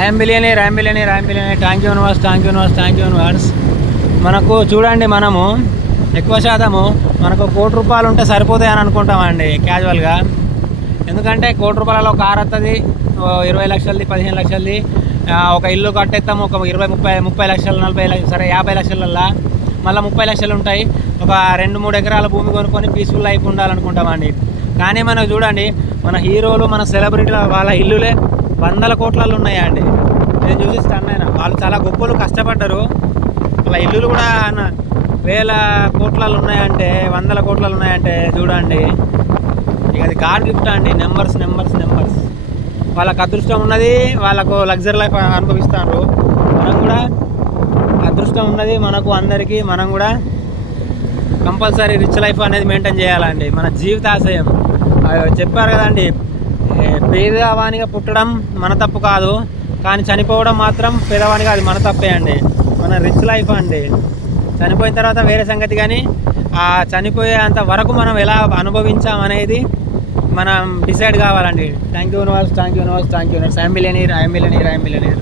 I'm billionaire thank you universe. మనకు చూడండి, మనము ఎక్కువ శాతము మనకు ₹1,00,00,000 ఉంటే సరిపోతాయి అని అనుకుంటామండి క్యాజువల్గా. ఎందుకంటే ₹1,00,00,000 కార్ వస్తుంది, 20 లక్షలది 15 లక్షలది. ఒక ఇల్లు కట్టేస్తాము, ఒక 20-30 లక్షలు 40 లక్షలు, సరే 50 లక్షలల్లా మళ్ళీ 30 లక్షలు ఉంటాయి. ఒక 2-3 ఎకరాల భూమి కొనుక్కొని పీస్ఫుల్ లైఫ్ ఉండాలనుకుంటామండి. కానీ మనకు చూడండి, మన హీరోలు, మన సెలబ్రిటీల వాళ్ళ ఇల్లులే 100 కోట్లలో ఉన్నాయండి. నేను చూసి స్టన్ అయినా. వాళ్ళు చాలా గొప్పలు, కష్టపడ్డారు. వాళ్ళ ఇల్లులు కూడా 1000 కోట్లలో ఉన్నాయంటే, 100 కోట్లలో ఉన్నాయంటే చూడండి. ఇక అది గాడ్ గిఫ్ట్ అండి. నెంబర్స్. వాళ్ళకు అదృష్టం ఉన్నది, వాళ్ళకు లగ్జరీ లైఫ్ అనుభవిస్తారు. మనం కూడా అదృష్టం ఉన్నది మనకు, అందరికీ. మనం కూడా కంపల్సరీ రిచ్ లైఫ్ అనేది మెయింటైన్ చేయాలండి. మన జీవితాశయం చెప్పారు కదండి, పేదవానిగా పుట్టడం మన తప్పు కాదు, కానీ చనిపోవడం మాత్రం పేదవానిగా అది మన తప్పే అండి. మన రిచ్ లైఫ్ అండి. చనిపోయిన తర్వాత వేరే సంగతి, కానీ ఆ చనిపోయేంత వరకు మనం ఎలా అనుభవించామనేది మనం డిసైడ్ కావాలండి. Thank you universe. I'm billionaire.